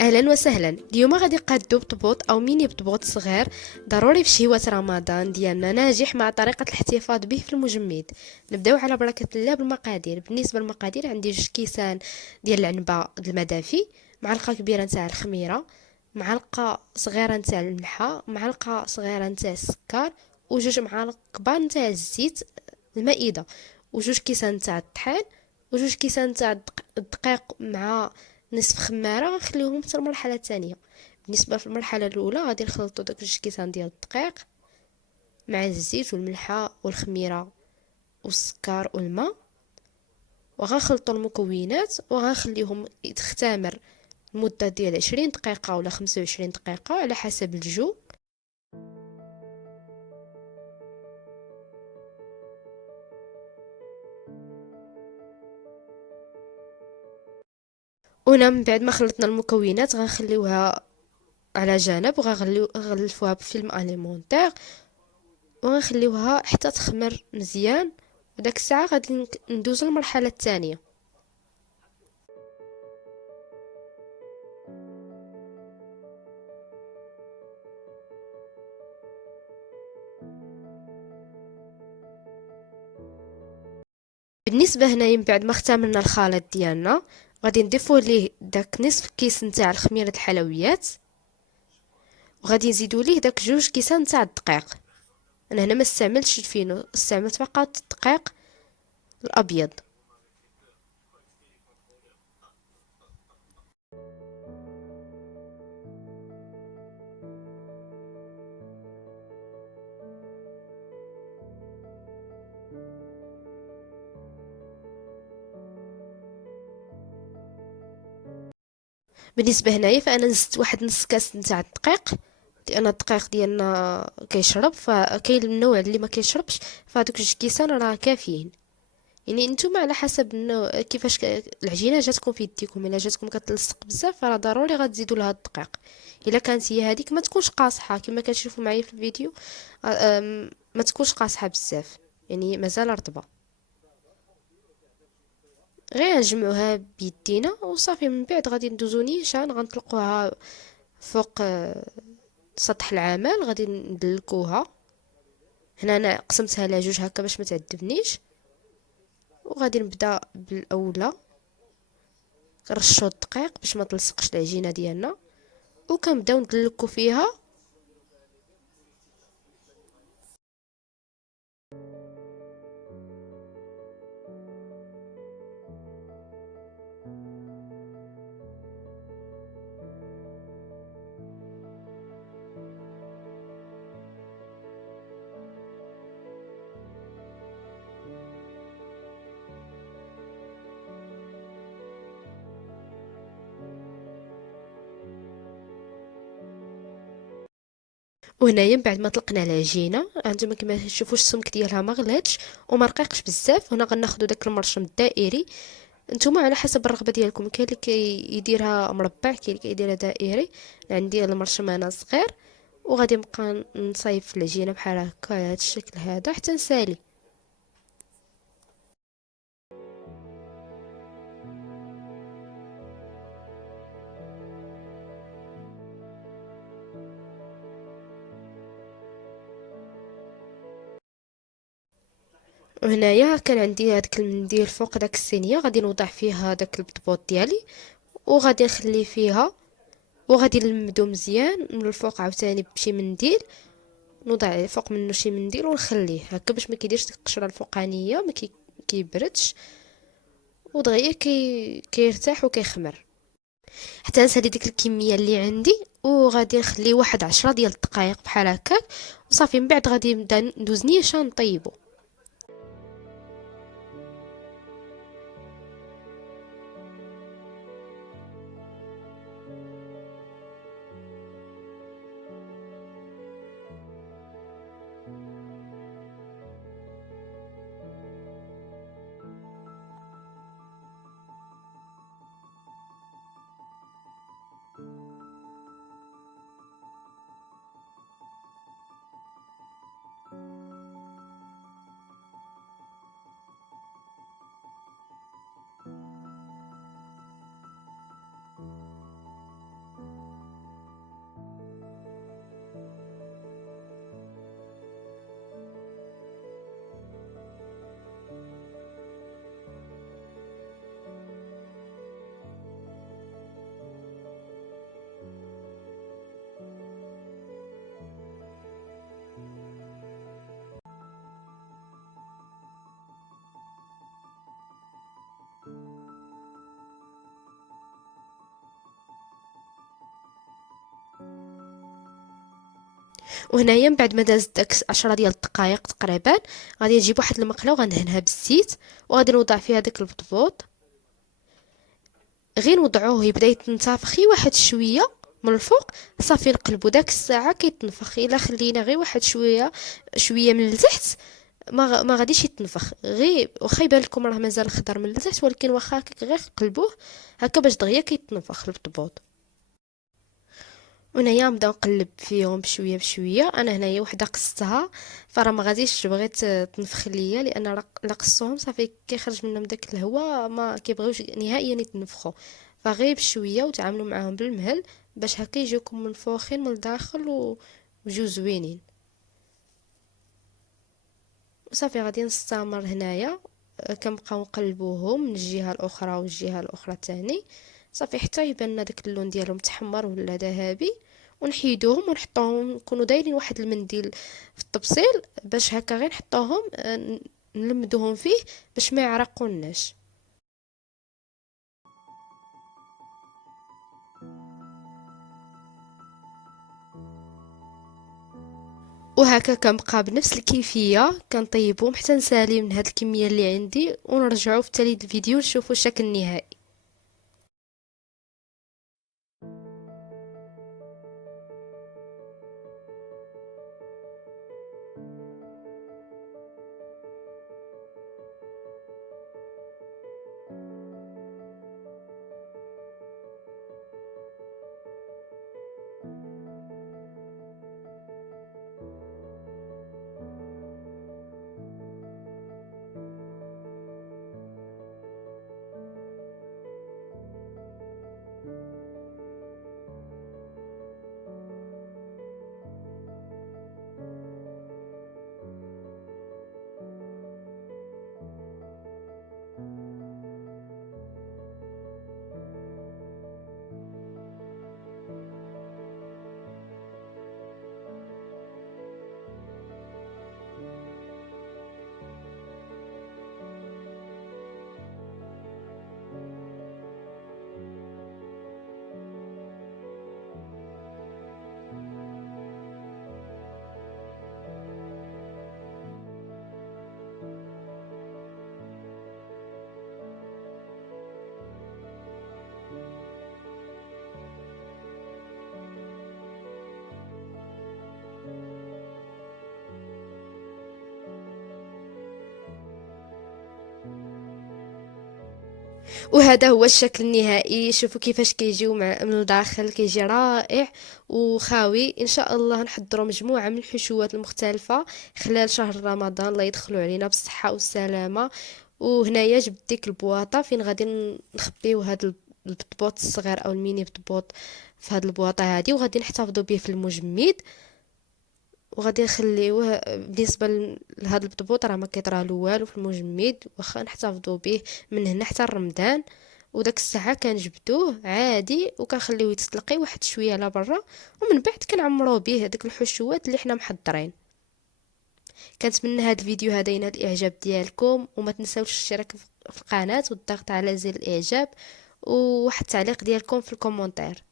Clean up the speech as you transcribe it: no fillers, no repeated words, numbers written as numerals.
اهلا وسهلا. اليوم غادي نقادو بطبوط او ميني بطبوط صغير ضروري في شهوة رمضان ديالنا ناجح مع طريقة الاحتفاظ به في المجمد. نبداو على بركة الله بالمقادير. بالنسبة للمقادير عندي 2 كيسان ديال العنبة المدافي، معلقة كبيرة نتاع الخميرة، معلقة صغيرة نتاع الملحة، معلقة صغيرة نتاع السكر، وجوج معالق كبار نتاع الزيت المائدة، وجوج كيسان نتاع الطحين، وجوج كيسان نتاع الدقيق مع نصف خماره غنخليوهم حتى المرحله الثانيه. بالنسبه في المرحله الاولى غادي نخلطو داك 2 كيسان ديال الدقيق مع الزيت والملحه والخميره والسكر والماء، وغنخلطو المكونات وغنخليهم تختمر لمده ديال 20 دقيقه ولا 25 دقيقه على حسب الجو. وهنا من بعد ما خلطنا المكونات غنخليوها على جنب وغنغلفوها بفيلم اليمونتير وغنخليوها حتى تخمر مزيان. وداك الساعه غادي ندوزو للمرحله الثانيه. بالنسبه هنايا من بعد ما اختمرنا الخليط ديالنا غادي نضيفو ليه داك نصف كيس نتاع الخميره الحلويات، وغادي نزيدو ليه داك 2 كيسان نتاع الدقيق. انا هنا ما استعملتش الفينو، استعملت فقط الدقيق الابيض. بالنسبه هنايا فانا زدت واحد نص كاس نتاع الدقيق، لان الدقيق ديالنا كيشرب، فكاين النوع اللي ما كيشربش، فهادوك 2 كيسان راه كافيين. يعني نتوما على حسب النوع كيفاش العجينه جاتكم في يديكم. الا جاتكم كتلصق بزاف فراه ضروري غتزيدوا لها الدقيق. الا كانت هي هذيك ما تكونش قاصحه كما كتشوفوا معايا في الفيديو، ما تكونش قاصحه بزاف، يعني مازال رطبه. غير نجمعوها بيدينا وصافي. من بعد غادي ندوزو نيشان غنطلقوها فوق سطح العمل، غادي ندلكوها. هنا انا قسمتها على 2 هكا باش ما تعذبنيش. وغادي نبدا بالاولى، كنرشو الدقيق باش ما تلصقش العجينه ديالنا، وكنبداو ندلكو فيها. وهنايا من بعد ما طلقنا العجينه هانتوما كما تشوفوا السمك ديالها ما غلاتش وما رقيقش بزاف. هنا غناخذوا داك المرشم الدائري، نتوما على حسب الرغبه ديالكم. كاين اللي كيديرها مربع، كاين اللي كيديرها دائري. عندي المرشم انا صغير، وغادي نبقى نصايب في العجينه بحال هكا على هذا الشكل هذا حتى نسالي. وهنايا كان عندي هذاك المنديل فوق داك الصينيه، غادي نوضع فيها داك البطبوط ديالي وغادي نخلي فيها، وغادي نلمدو مزيان من الفوق عاوتاني بشي منديل. نوضع فوق منه شي منديل ونخليه هكا باش ما كيديرش ديك القشره الفوقانيه، ما كيبردش، ودغيا كيرتاح وكيخمر. حتى نسالي ديك الكميه اللي عندي، وغادي نخلي واحد 10 ديال الدقائق بحال هكاك، وصافي. من بعد غادي نبدا ندوز نيشان نطيبو. وهنايا من بعد ما دازت داك 10 ديال الدقائق تقريبا، غادي نجيب واحد المقله وغندهنها بالزيت، وغادي نوضع فيها داك البطبوط. غير نوضعوه يبدا يتنتفخ غير واحد شويه من الفوق، صافي نقلبو داك الساعه كيتنفخ. الا خلينا غير واحد شويه شويه من التحت، ما غاديش يتنفخ. غير واخا يبان لكم راه مازال خضر من التحت، ولكن واخا هكاك غير قلبوه هكا باش دغيا كيتنفخ البطبوط. ونهايا نبدا نقلب فيهم بشويه بشويه. انا هنايا وحده قصتها، فراه ما غاديش بغيت تنفخ ليا، لان لا قصتهم صافي كيخرج منهم داك الهواء، ما كيبغيوش نهائيا يتنفخوا. فغير بشويه وتعاملوا معاهم بالمهل باش هكا يجيوكم منفوخين من الداخل ويجيو زوينين. وصافي غادي نستمر هنايا، كنبقاو نقلبوهم من الجهه الاخرى والجهه الاخرى تاني، صافي حتى يبان لنا داك اللون ديالهم تحمر ولا ذهبي. ونحيدوهم ونحطوهم، نكونوا دايرين واحد المنديل في الطبسيل باش هكا غير نحطوهم، نلمدوهم فيه باش ما يعرقوناش. وهكا كنبقى بنفس الكيفيه كنطيبهم حتى نسالي من هاد الكميه اللي عندي، ونرجعوا في تالي الفيديو نشوفوا الشكل النهائي. وهذا هو الشكل النهائي. شوفوا كيفاش كيجيو من الداخل، كيجي رائع وخاوي. ان شاء الله نحضروا مجموعه من الحشوات المختلفه خلال شهر رمضان، الله يدخلوا علينا بالصحه والسلامه. وهنايا جبت ديك البواطه فين غادي نخبيو هاد البطبوط الصغير او الميني بطبوط في هاد البواطه هادي، وغادي نحتفظوا به في المجمد. وغادي نخليوه بالنسبه لهذا البطبوط راه ما كيطرالو والو في المجمد، واخا نحتفظوا به من هنا حتى رمضان. وداك الساعه كنجبدوه عادي وكنخليوه يتسلقي واحد شويه على برا، ومن بعد كنعمروا به داك الحشوات اللي حنا محضرين. كنتمنى هذا الفيديو هذا ينال الاعجاب ديالكم، وما تنساوش الاشتراك في القناه والضغط على زر الاعجاب، وواحد التعليق ديالكم في الكومنتير.